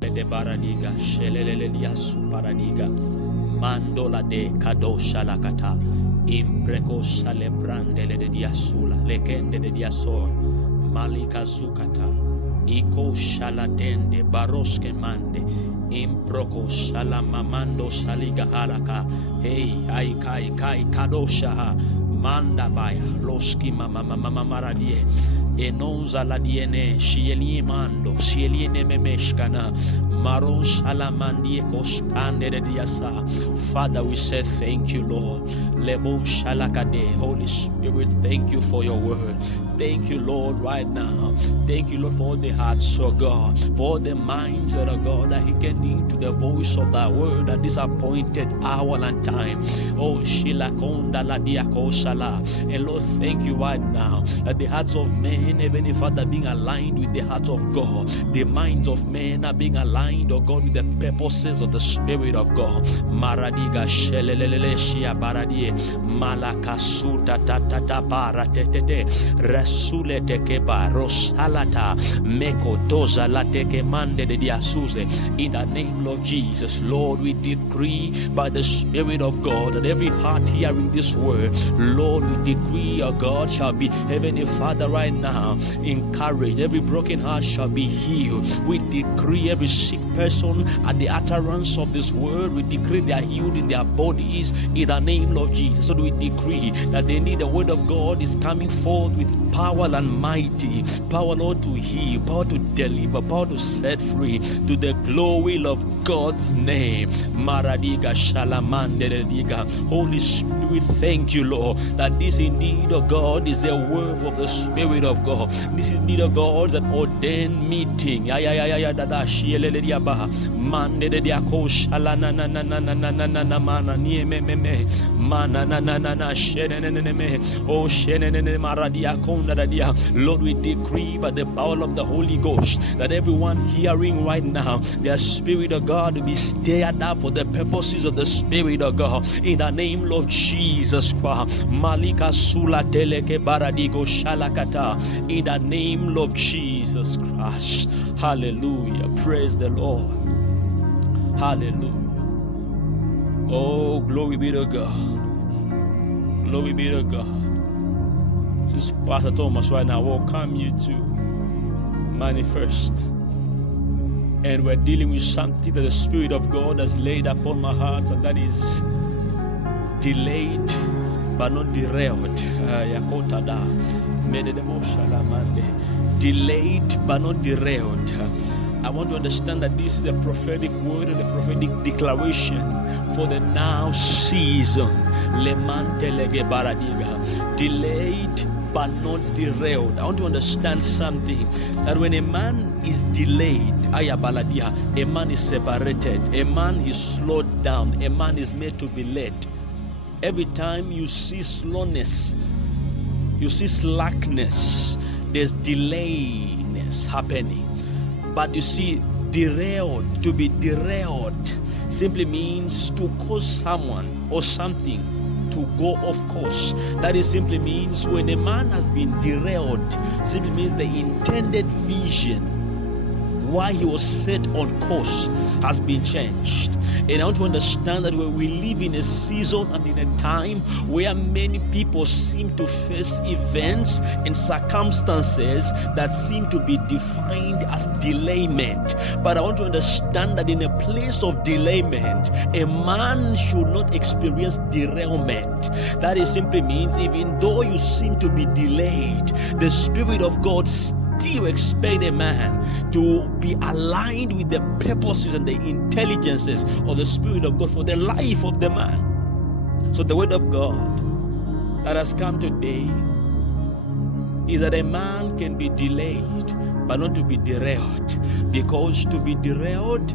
de baradiga shelelele dia suparadiga mandola de kadosha lakata impreko salebrandele de dia sula lekende de dia so malika zukata iko shalatende baroske mande improko shalamamando shaliga alaka hey ai kai kadosha manda baya loski mama maradie enonza la diene shieli mando shieli memeshkana maros alamandie koskande de diasa. Father, we say thank you, Lord. Lebo shalakade, Holy Spirit, thank you for your word. Thank you, Lord, right now. Thank you, Lord, for all the hearts, oh God, for all the minds, oh God, that he can into the voice of that word at this appointed hour and time. Oh, Shilakonda Ladiako Shala. And Lord, thank you right now that the hearts of men, Heavenly Father, being aligned with the hearts of God. The minds of men are being aligned, oh God, with the purposes of the Spirit of God. Maradiga Shelelele Shia Baradie Malakasuta Tata Paratetete Rasule Tekeba Rosalata Meko Toza Lateke Mande de Diasuze. In the name of Jesus, Lord, we decree by the Spirit of God that every heart hearing this word, Lord, we decree, oh God, shall be, Heavenly Father, right now encouraged. Every broken heart shall be healed. We decree every sick person at the utterance of this word, we decree they are healed in their bodies in the name of Jesus. So we decree that they need the word of God is coming forth with power and mighty power, Lord, to heal, power to deliver, power to set free, to the glory of God's name. Maradiga Shalamande Diga. Holy Spirit, thank you, Lord, that this indeed, oh God, is a work of the Spirit of God. This is indeed, oh God, an ordained meeting. Mande de diako shalana na na na na na na na na mana nie me mana na na na na shenene me oh shenene maradia konda dia. Lord, we decree by the power of the Holy Ghost that everyone hearing right now, their Spirit of God will be stirred up for the purposes of the Spirit of God in the name of Jesus Christ. Malika sula teleke baradigo shalakata in the name of Jesus Christ. Hallelujah. Praise the Lord. Hallelujah. Oh, glory be to God. Glory be to God. This is Pastor Thomas right now. I welcome you to Manifest. And we're dealing with something that the Spirit of God has laid upon my heart, and that is delayed but not derailed. Delayed but not derailed. I want to understand that this is a prophetic word and a prophetic declaration for the now season. Delayed but not derailed. I want to understand something, that when a man is delayed, a man is separated, a man is slowed down, a man is made to be led. Every time you see slowness, you see slackness, there's delayness happening. But you see, derailed, to be derailed simply means to cause someone or something to go off course. That is simply means when a man has been derailed, simply means the intended vision why he was set on course has been changed. And I want to understand that when we live in a season and in a time where many people seem to face events and circumstances that seem to be defined as delayment. But I want to understand that in a place of delayment, a man should not experience derailment. That is simply means even though you seem to be delayed, the Spirit of God still expect a man to be aligned with the purposes and the intelligences of the Spirit of God for the life of the man. So the word of God that has come today is that a man can be delayed but not to be derailed, because to be derailed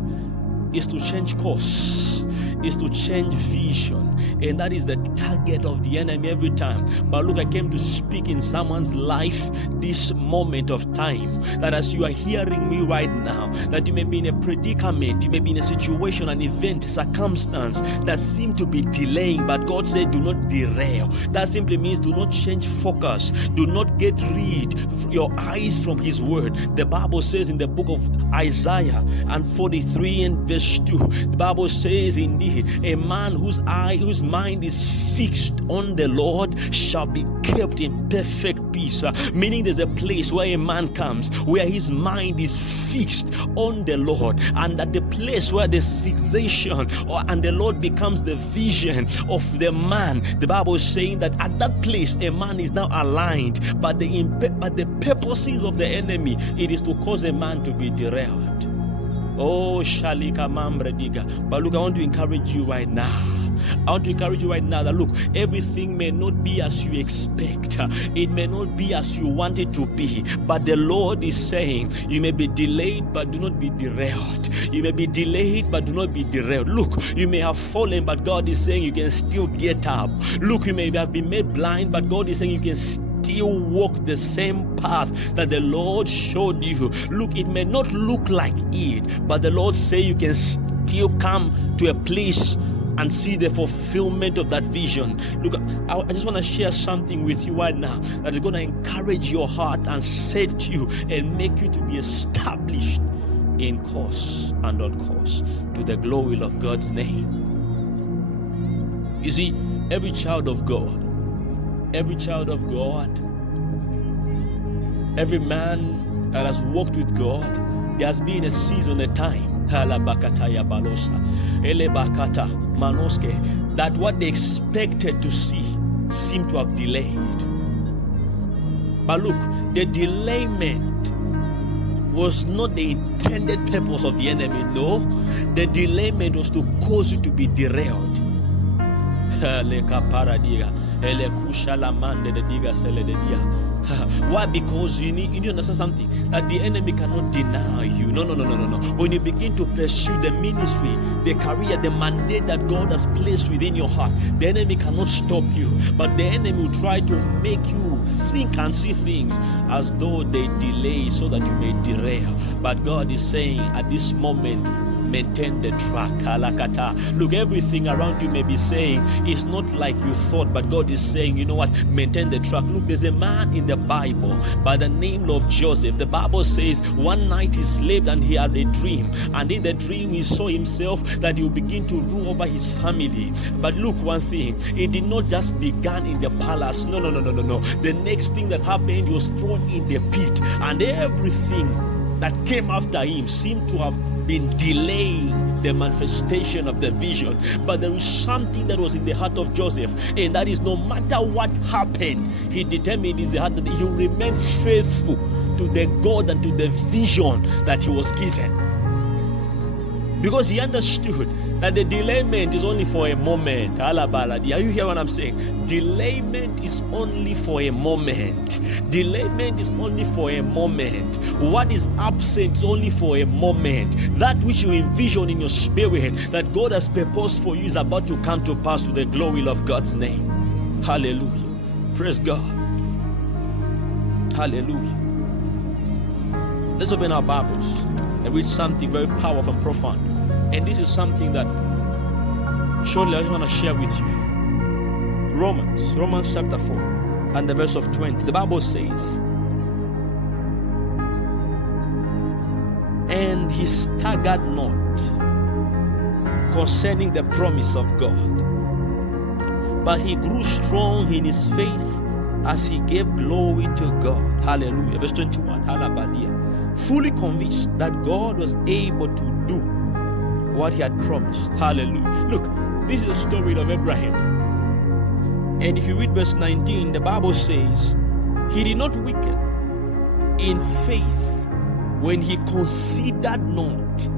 is to change course, is to change vision, and that is the target of the enemy every time. But look, I came to speak in someone's life this moment of time, that as you are hearing me right now, that you may be in a predicament, you may be in a situation, an event, circumstance that seem to be delaying, but God said, do not derail. That simply means do not change focus. Do not get rid your eyes from His word. The Bible says in the book of Isaiah and 43 and verse 2, the Bible says, indeed, a man whose mind is fixed on the Lord shall be kept in perfect peace. Meaning there's a place where a man comes where his mind is fixed on the Lord, and at the place where there's fixation and the Lord becomes the vision of the man, the Bible is saying that at that place a man is now aligned, but the purposes of the enemy, it is to cause a man to be derailed. Oh, Shalika Mambrediga. But look, I want to encourage you right now. That look, everything may not be as you expect. It may not be as you want it to be. But the Lord is saying, you may be delayed, but do not be derailed. You may be delayed, but do not be derailed. Look, you may have fallen, but God is saying you can still get up. Look, you may have been made blind, but God is saying you can still walk the same path that the Lord showed you. Look, it may not look like it, but the Lord say you can still come to a place and see the fulfillment of that vision. Look, I just want to share something with you right now that is going to encourage your heart and set you and make you to be established in course and on course to the glory of God's name. You see, every child of God, every man that has walked with God, there has been a season, a time, that what they expected to see seemed to have delayed. But look, the delayment was not the intended purpose of the enemy. No, the delayment was to cause you to be derailed. Why? Because you need to understand something, that the enemy cannot deny you. No. When you begin to pursue the ministry, the career, the mandate that God has placed within your heart, the enemy cannot stop you. But the enemy will try to make you think and see things as though they delay so that you may derail. But God is saying at this moment, maintain the track. Look, everything around you may be saying it's not like you thought, but God is saying, you know what, maintain the track. Look, there's a man in the Bible by the name of Joseph. The Bible says one night he slept and he had a dream, and in the dream he saw himself that he would begin to rule over his family. But look, one thing, it did not just begin in the palace. No. The next thing that happened, he was thrown in the pit, and everything that came after him seemed to have been delaying the manifestation of the vision. But there is something that was in the heart of Joseph, and that is no matter what happened, he determined in his heart that he will remain faithful to the God and to the vision that he was given. Because he understood that the delayment is only for a moment. Are you hearing what I'm saying? Delayment is only for a moment. Delayment is only for a moment. What is absent is only for a moment. That which you envision in your spirit that God has purposed for you is about to come to pass to the glory of God's name. Hallelujah. Praise God. Hallelujah. Let's open our Bibles and read something very powerful and profound. And this is something that shortly I want to share with you. Romans chapter 4 and the verse of 20. The Bible says, and he staggered not concerning the promise of God, but he grew strong in his faith as he gave glory to God. Hallelujah. Verse 21. Hallelujah. Fully convinced that God was able to do what he had promised. Hallelujah. Look, this is the story of Abraham. And if you read verse 19, the Bible says, he did not weaken in faith when he considered not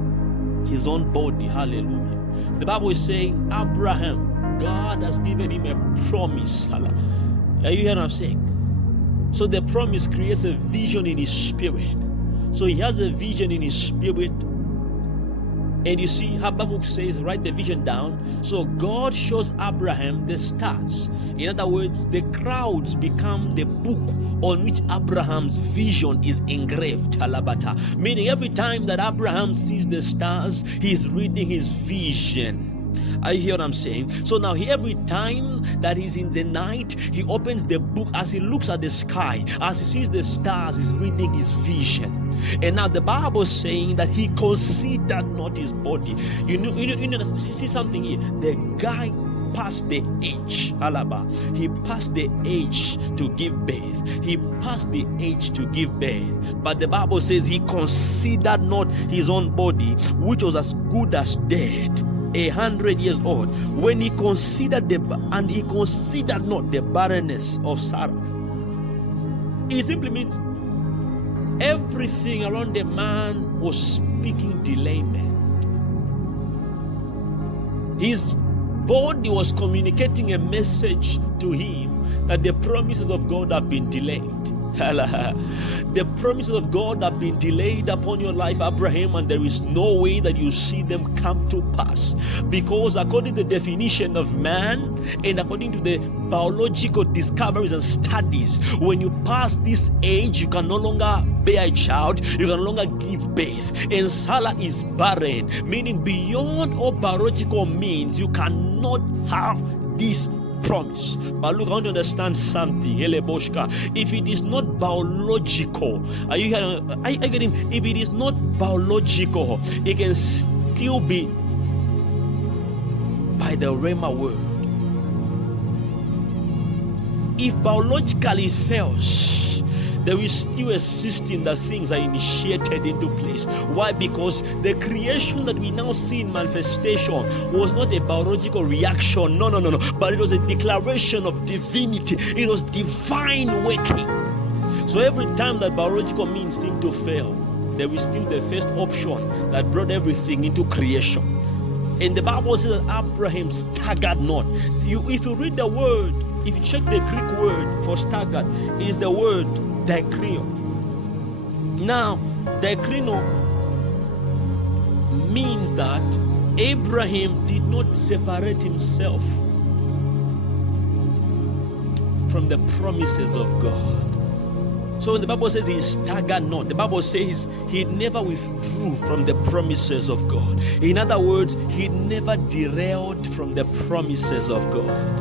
his own body. Hallelujah. The Bible is saying, Abraham, God has given him a promise. Are you hearing what I'm saying? So the promise creates a vision in his spirit. So he has a vision in his spirit And you see, Habakkuk says, write the vision down. So God shows Abraham the stars. In other words, the clouds become the book on which Abraham's vision is engraved. Halabata. Meaning every time that Abraham sees the stars, he is reading his vision. I hear what I'm saying? So now every time that he's in the night, he opens the book. As he looks at the sky, as he sees the stars, he's reading his vision. And now the Bible is saying that he considered not his body. You know, see something here. The guy passed the age. Alaba. He passed the age to give birth. He passed the age to give birth. But the Bible says he considered not his own body, which was as good as dead, 100 years old, when he considered he considered not the barrenness of Sarah. It simply means everything around the man was speaking delayment. His body was communicating a message to him that the promises of God have been delayed. The promises of God have been delayed upon your life, Abraham, and there is no way that you see them come to pass. Because according to the definition of man and according to the biological discoveries and studies, when you pass this age, you can no longer bear a child, you can no longer give birth. And Sarah is barren, meaning beyond all biological means, you cannot have this promise. But look, I want to understand something. If it is not biological, are you getting? If it is not biological, it can still be by the Rhema word. If biologically it fails, there is still a system that things are initiated into place. Why? Because the creation that we now see in manifestation was not a biological reaction. No. But it was a declaration of divinity. It was divine working. So every time that biological means seem to fail, there is still the first option that brought everything into creation. And the Bible says that Abraham staggered not. If you read the word, if you check the Greek word for staggered, it is the word dikrino. Now, dikrino means that Abraham did not separate himself from the promises of God. So when the Bible says he staggered not, the Bible says he never withdrew from the promises of God. In other words, he never derailed from the promises of God.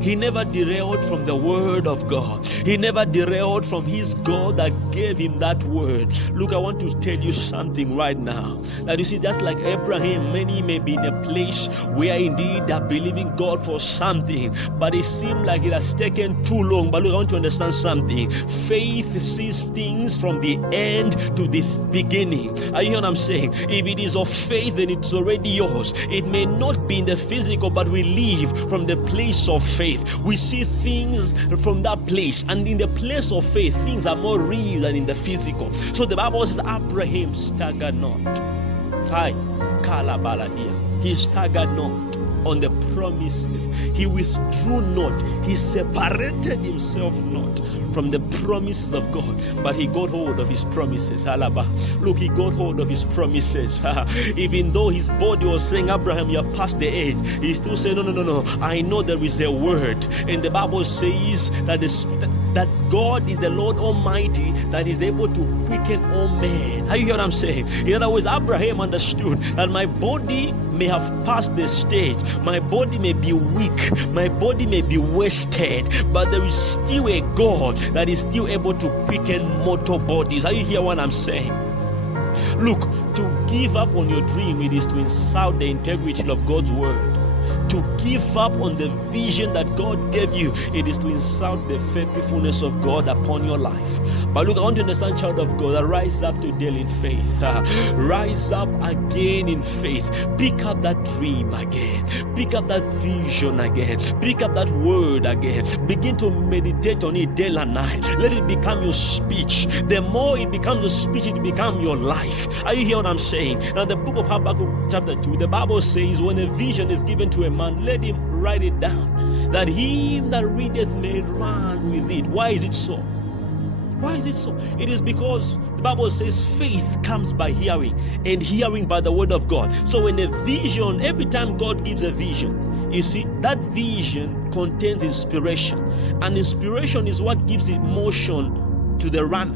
He never derailed from the word of God. He never derailed from his God that gave him that word. Look, I want to tell you something right now. That you see, just like Abraham, many may be in a place where indeed they're believing God for something, but it seems like it has taken too long. But look, I want to understand something. Faith sees things from the end to the beginning. Are you hearing what I'm saying? If it is of faith, then it's already yours. It may not be in the physical, but we live from the place of faith. We see things from that place, and in the place of faith, things are more real than in the physical. So the Bible says Abraham staggered not. He staggered not on the promises. He withdrew not. He separated himself not from the promises of God, but he got hold of his promises. Look, he got hold of his promises. Even though his body was saying, Abraham, you're past the age, he still said, no, I know there is a word. And the Bible says that that God is the Lord Almighty that is able to quicken all men. Are you hear what I'm saying? In other words, Abraham understood that my body may have passed the stage, my body may be weak, my body may be wasted, but there is still a God that is still able to quicken mortal bodies. Are you hear what I'm saying? Look, to give up on your dream, it is to insult the integrity of God's word. To give up on the vision that God gave you, it is to insult the faithfulness of God upon your life. But look, I want to understand, child of God, that rise up today in faith. Rise up again in faith. Pick up that dream again. Pick up that vision again. Pick up that word again. Begin to meditate on it day and night. Let it become your speech. The more it becomes your speech, it becomes your life. Are you hear what I'm saying? Now, the book of Habakkuk chapter 2, the Bible says, when a vision is given to a man, let him write it down, that him that readeth may run with it. Why is it so? Why is it so? It is because The Bible says faith comes by hearing, and hearing by the word of God. So when a vision, every time God gives a vision, you see, that vision contains inspiration. And inspiration is what gives it motion to the runner.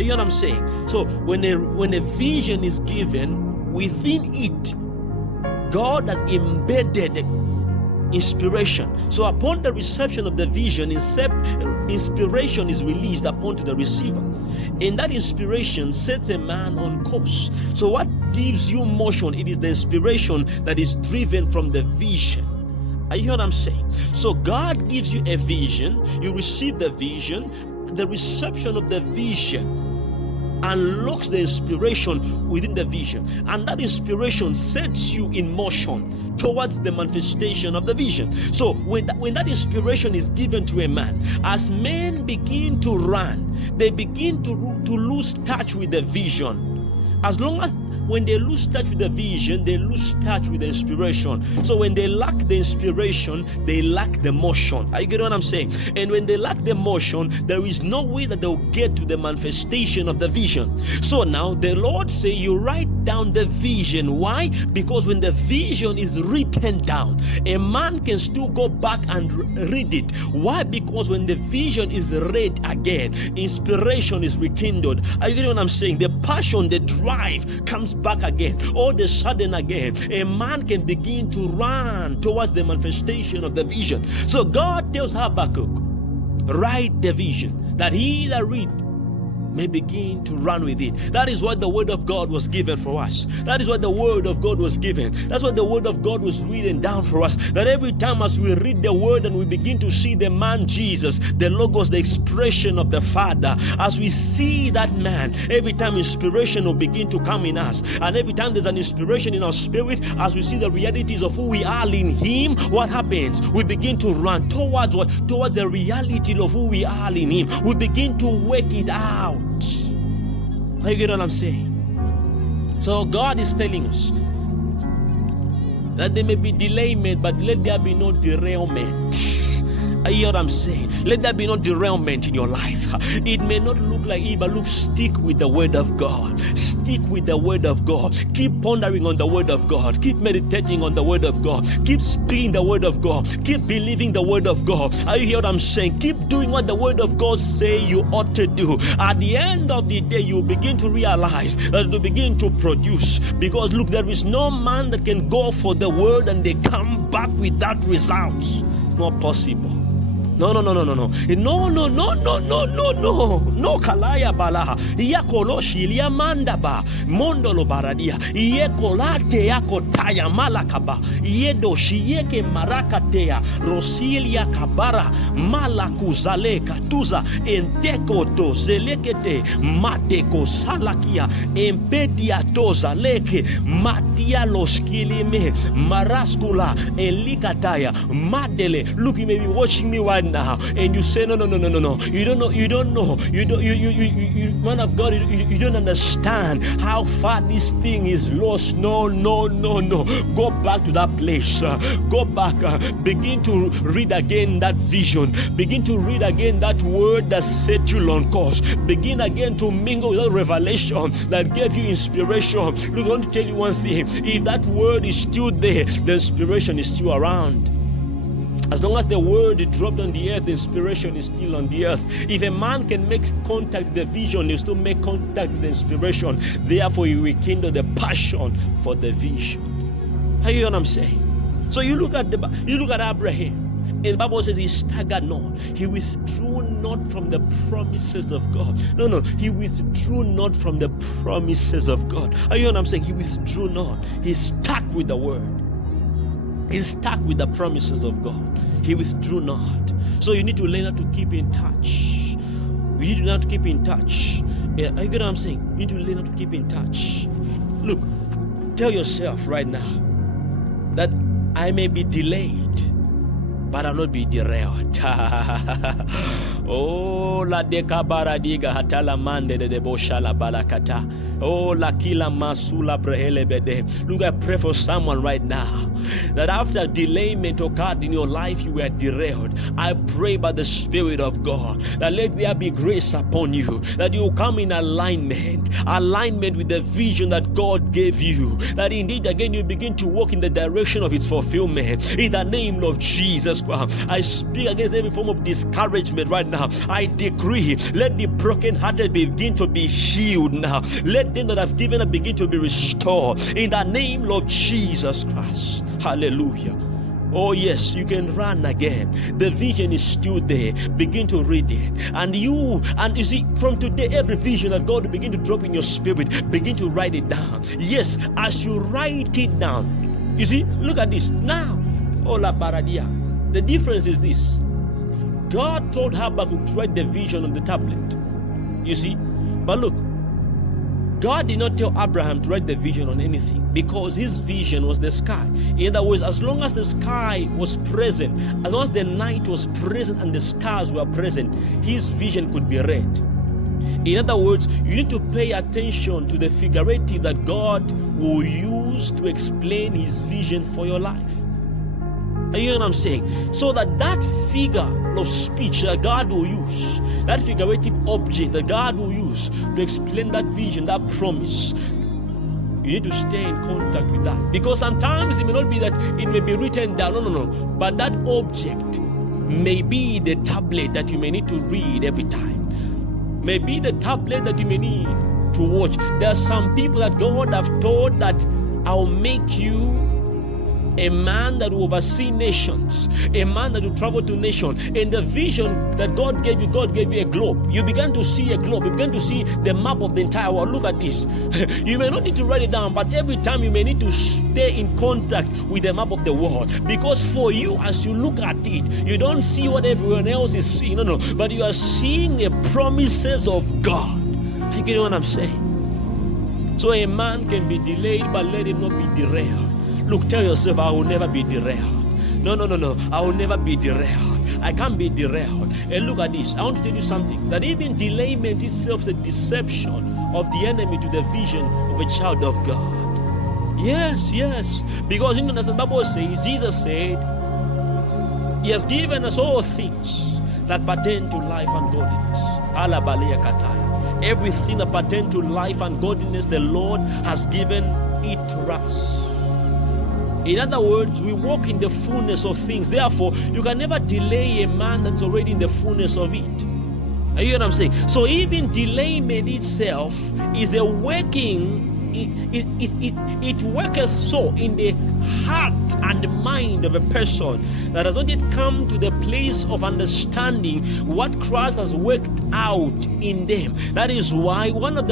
You know what I'm saying? So when a vision is given, within it, God has embedded inspiration. So upon the reception of the vision, inspiration is released upon to the receiver. And that inspiration sets a man on course. So what gives you motion? It is the inspiration that is driven from the vision. Are you hear what I'm saying? So God gives you a vision, you receive the vision, the reception of the vision unlocks the inspiration within the vision, and that inspiration sets you in motion towards the manifestation of the vision. So when that inspiration is given to a man, as men begin to run, they begin to lose touch with the vision. As long as when they lose touch with the vision, they lose touch with the inspiration. So when they lack the inspiration, they lack the motion. Are you getting what I'm saying? And when they lack the motion, there is no way that they'll get to the manifestation of the vision. So now the Lord say you write down the vision. Why? Because when the vision is written down, a man can still go back and read it. Why? Because when the vision is read again, inspiration is rekindled. Are you getting what I'm saying? The passion, the drive comes back again. All of a sudden again, a man can begin to run towards the manifestation of the vision. So God tells Habakkuk, write the vision, that he that read may begin to run with it. That is what the word of God was given for us. That is what the word of God was given. That's what the word of God was written down for us. That every time as we read the word and we begin to see the man Jesus, the Logos, the expression of the Father, as we see that man, every time inspiration will begin to come in us. And every time there's an inspiration in our spirit, as we see the realities of who we are in him, what happens? We begin to run towards what? Towards the reality of who we are in him. We begin to work it out. You get what I'm saying? So God is telling us that there may be delayment, but let there be no derailment. You hear what I'm saying? Let there be no derailment in your life. It may not look like it, but look, stick with the word of God. Stick with the word of God. Keep pondering on the word of God. Keep meditating on the word of God. Keep speaking the word of God. Keep believing the word of God. Are you hear what I'm saying? Keep doing what the word of God say you ought to do. At the end of the day, you begin to realize that you begin to produce. Because look, there is no man that can go for the word and they come back without results. It's not possible. No. No kalaya balaha. Yakoloshi liamandaba. Mondolo baradia. Yekolate yakotaya malakaba. Yedoshi yeke marakatea. Rosilia kabara. Malakuzale katuza. Entekoto zelekete. Mateko salakia. Empedia toza leke. Matia loskilime. Maraskula. Elikataya. Madele. Look, you may be watching me right now, and you say no. You don't know. Man of God, you don't understand how far this thing is lost. No. Go back to that place. Go back. Begin to read again that vision. Begin to read again that word that set you on course. Begin again to mingle with that revelation that gave you inspiration. Look, I want to tell you one thing. If that word is still there, the inspiration is still around. As long as the word dropped on the earth, the inspiration is still on the earth. If a man can make contact with the vision, he still make contact with the inspiration. Therefore, he rekindle the passion for the vision. Are you hear what I'm saying? So you look at Abraham, and the Bible says he staggered not. He withdrew not from the promises of God. No. He withdrew not from the promises of God. Are you hear what I'm saying? He withdrew not. He stuck with the word. He's stuck with the promises of God. He withdrew not. So you need to learn how to keep in touch. You need to learn how to keep in touch. Yeah, you get what I'm saying? You need to learn how to keep in touch. Look, tell yourself right now that I may be delayed, but I'll not be derailed. Oh, la dekabaradiga hatala mande de boshala balakata. Oh, la kila masula brehele bede. Look, I pray for someone right now that after delayment occurred in your life, you were derailed. I pray by the Spirit of God that let there be grace upon you, that you come in alignment with the vision that God gave you, that indeed again you begin to walk in the direction of its fulfillment. In the name of Jesus Christ, I speak against every form of discouragement right now. I decree, let the brokenhearted begin to be healed now. Let them that have given up begin to be restored. In the name of Jesus Christ. Hallelujah. Oh yes, you can run again. The vision is still there. Begin to read it. And you see, from today, every vision that God will begin to drop in your spirit, begin to write it down. Yes, as you write it down, you see, look at this. Now, Ola Baradia. The difference is this. God told Habakkuk to write the vision on the tablet. You see? But look, God did not tell Abraham to write the vision on anything, because his vision was the sky. In other words, as long as the sky was present, as long as the night was present and the stars were present, his vision could be read. In other words, you need to pay attention to the figurative that God will use to explain his vision for your life. You know what I'm saying? So that figure of speech that God will use, that figurative object that God will use to explain that vision, that promise, you need to stay in contact with that. Because sometimes it may not be that it may be written down, no. But that object may be the tablet that you may need to read every time. Maybe the tablet that you may need to watch. There are some people that God have told that I'll make you a man that will oversee nations, a man that will travel to nations. In the vision that God gave you a globe. You began to see a globe. You began to see the map of the entire world. Look at this. You may not need to write it down, but every time you may need to stay in contact with the map of the world. Because for you, as you look at it, you don't see what everyone else is seeing. No. But you are seeing the promises of God. You get what I'm saying? So a man can be delayed, but let him not be derailed. Look, tell yourself, I will never be derailed. No. I will never be derailed. I can't be derailed. And look at this. I want to tell you something. That even delayment itself is a deception of the enemy to the vision of a child of God. Yes. Because you know, as the Bible says, Jesus said, He has given us all things that pertain to life and godliness. Everything that pertains to life and godliness, the Lord has given it to us. In other words, we walk in the fullness of things. Therefore, you can never delay a man that's already in the fullness of it. You hear what I'm saying? So even delayment itself is a working, it worketh so in the heart and mind of a person that has not yet come to the place of understanding what Christ has worked out in them. That is why one of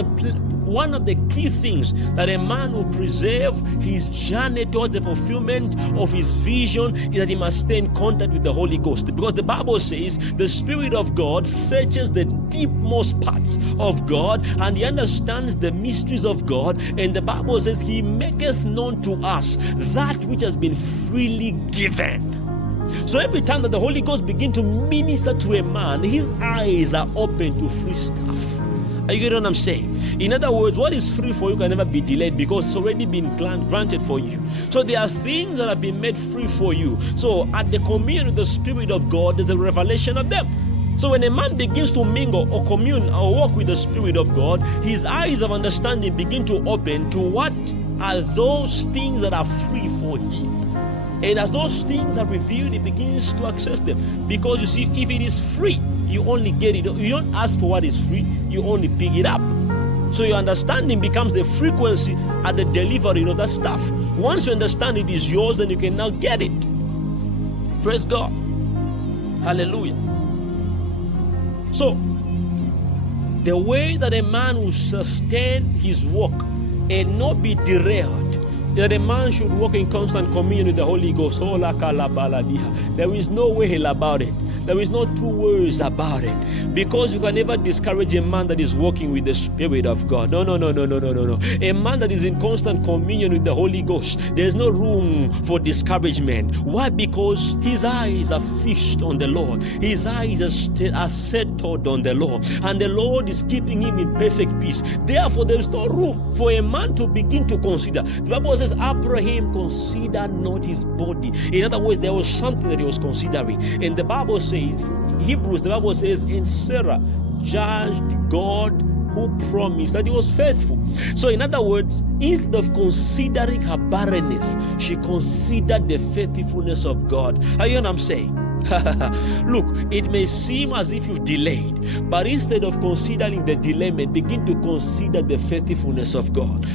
the key things that a man will preserve his journey towards the fulfillment of his vision is that he must stay in contact with the Holy Ghost. Because the Bible says the Spirit of God searches the deepmost parts of God, and he understands the mysteries of God. And the Bible says he maketh known to us that which has been freely given. So every time that the Holy Ghost begins to minister to a man, his eyes are open to free stuff. Are you getting what I'm saying? In other words, what is free for you can never be delayed, because it's already been granted for you. So there are things that have been made free for you. So at the communion with the Spirit of God, there's a revelation of them. So when a man begins to mingle or commune or walk with the Spirit of God, his eyes of understanding begin to open to what are those things that are free for him. And as those things are revealed, he begins to access them. Because you see, if it is free, you only get it. You don't ask for what is free, you only pick it up. So your understanding becomes the frequency at the delivery of that stuff. Once you understand it is yours, then you can now get it. Praise God. Hallelujah. So, the way that a man will sustain his walk and not be derailed that a man should walk in constant communion with the Holy Ghost. There is no way about it. There is no two words about it. Because you can never discourage a man that is walking with the Spirit of God. No. A man that is in constant communion with the Holy Ghost, there is no room for discouragement. Why? Because his eyes are fixed on the Lord. His eyes are settled on the Lord. And the Lord is keeping him in perfect peace. Therefore, there is no room for a man to begin to consider. The Bible says, Abraham considered not his body. In other words, there was something that he was considering. And the Bible says, Hebrews, the Bible says, and Sarah judged God who promised that he was faithful. So in other words, instead of considering her barrenness, she considered the faithfulness of God. Are you know what I'm saying? Look, it may seem as if you've delayed, but instead of considering the delayment, begin to consider the faithfulness of God.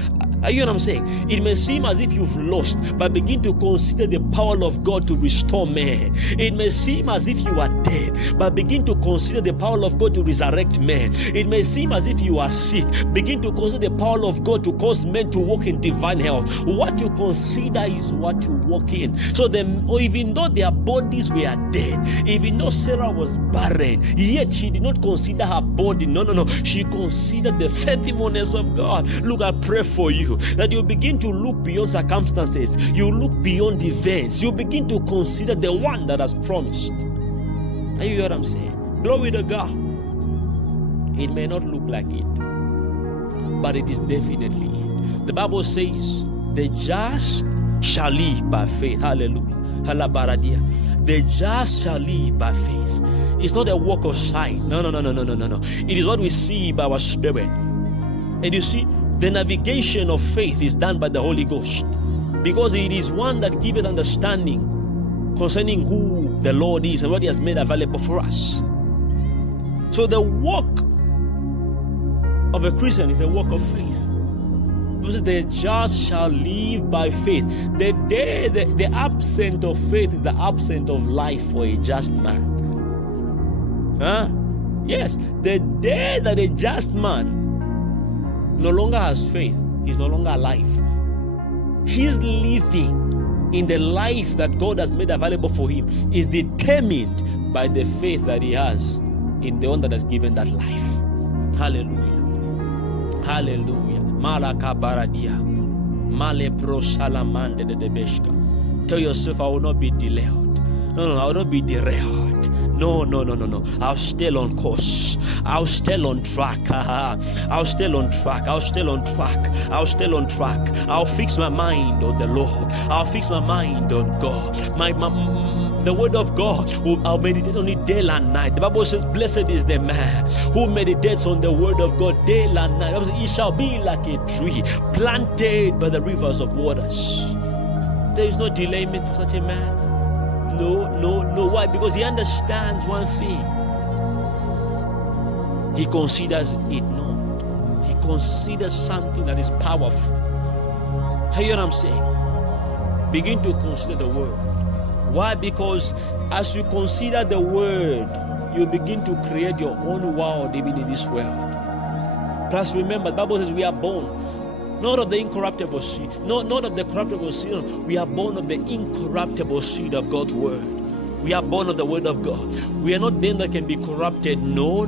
Are you know what I'm saying? It may seem as if you've lost, but begin to consider the power of God to restore man. It may seem as if you are dead, but begin to consider the power of God to resurrect man. It may seem as if you are sick, begin to consider the power of God to cause men to walk in divine health. What you consider is what you walk in. So even though their bodies were dead, even though Sarah was barren, yet she did not consider her body. No. She considered the faithfulness of God. Look, I pray for you that you begin to look beyond circumstances. You look beyond events. You begin to consider the one that has promised. Are you hear what I'm saying? Glory to God. It may not look like it, but it is definitely it. The Bible says, the just shall live by faith. Hallelujah. The just shall live by faith. It's not a work of sight. No. It is what we see by our spirit. And you see, the navigation of faith is done by the Holy Ghost, because it is one that giveth understanding concerning who the Lord is and what He has made available for us. So the walk of a Christian is a walk of faith. Because the just shall live by faith. The absence of faith is the absence of life for a just man. Yes, the day that a just man no longer has faith, he's no longer alive. His living in the life that God has made available for him is determined by the faith that he has in the one that has given that life. Hallelujah. Hallelujah. Malaka baradia. Male pro salamande de debeshka. Tell yourself, I will not be delayed. No, I will not be derailed. No. I'll stay on course. I'll stay on track. I'll stay on track. I'll stay on track. I'll stay on track. I'll fix my mind on the Lord. I'll fix my mind on God. The word of God, I'll meditate on it day and night. The Bible says, blessed is the man who meditates on the word of God day and night. The Bible says, he shall be like a tree planted by the rivers of waters. There is no delayment for such a man. No. Why? Because he understands one thing. He considers it not. He considers something that is powerful. Hear what I'm saying? Begin to consider the word. Why? Because as you consider the word, you begin to create your own world even in this world. Plus remember, the Bible says we are born not of the incorruptible seed, not of the corruptible seed. We are born of the incorruptible seed of God's word. We are born of the word of God. We are not them that can be corrupted. No.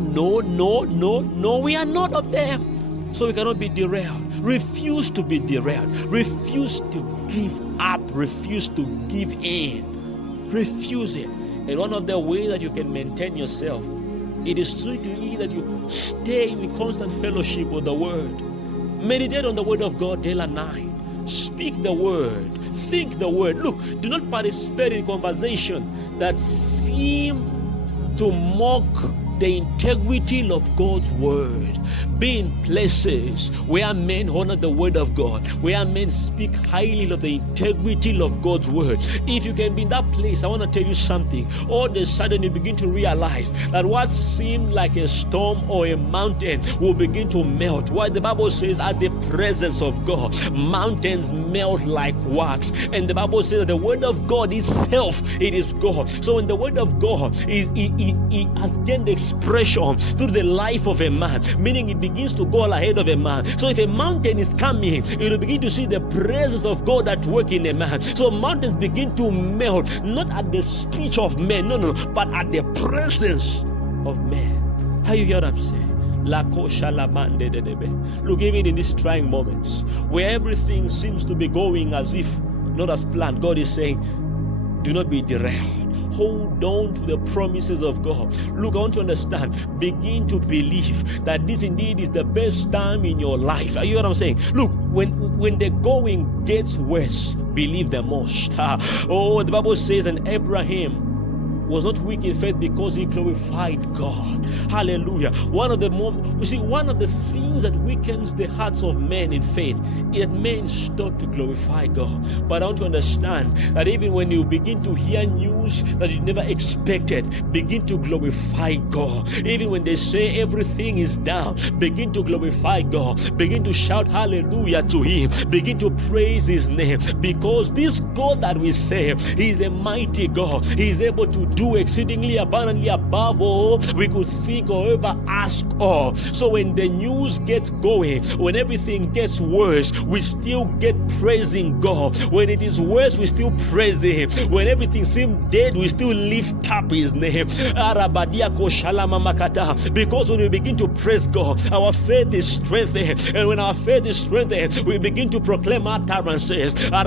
We are not of them. So we cannot be derailed. Refuse to be derailed. Refuse to give up. Refuse to give in. Refuse it. And one of the ways that you can maintain yourself, it is through to you that you stay in constant fellowship with the word. Meditate on the word of God day and night. Speak the word. Think the word. Look, do not participate in conversation that seem to mock the integrity of God's word. Be in places where men honor the word of God, where men speak highly of the integrity of God's word. If you can be in that place, I want to tell you something. All of a sudden you begin to realize that what seemed like a storm or a mountain will begin to melt. Why? The Bible says at the presence of God, mountains melt like wax. And the Bible says that the word of God itself, it is God. So when the word of God has gained expression through the life of a man, meaning it begins to go ahead of a man. So if a mountain is coming, you will begin to see the presence of God at work in a man. So mountains begin to melt, not at the speech of men, no, but at the presence of men. How you hear what I'm saying? Look, even in these trying moments where everything seems to be going as if not as planned, God is saying, do not be derailed. Hold on to the promises of God. Look, I want to understand. Begin to believe that this indeed is the best time in your life. Are you what I'm saying? Look, when the going gets worse, believe the most. The Bible says, and Abraham was not weak in faith because he glorified God. Hallelujah. One of the things that weakens the hearts of men in faith is that men stop to glorify God. But I want to understand that even when you begin to hear news that you never expected, begin to glorify God. Even when they say everything is down, begin to glorify God. Begin to shout hallelujah to Him. Begin to praise His name, because this God that we serve, He is a mighty God. He is able to do exceedingly abundantly above all we could think or ever ask of. So when the news gets going, when everything gets worse, we still get praising God. When it is worse, we still praise Him. When everything seems dead, we still lift up His name. Because when we begin to praise God, our faith is strengthened. And when our faith is strengthened, we begin to proclaim utterances. And all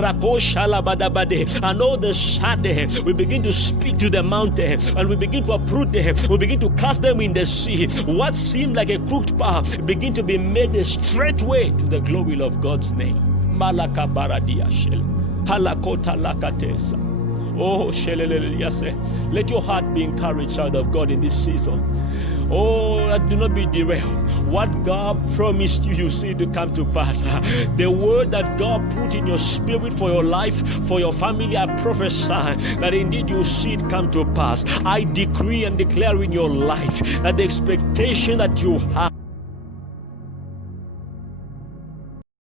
the sudden, we begin to speak to the mountain, and we begin to uproot them. We begin to cast them in the sea. What seemed like a crooked path begin to be made a straight way to the glory of God's name. Malaka baradia shel halakota lakatesa. Oh, let your heart be encouraged, child of God, in this season. Oh, do not be derailed. What God promised you, you see to come to pass. The word that God put in your spirit for your life, for your family, I prophesy that indeed you see it come to pass. I decree and declare in your life that the expectation that you have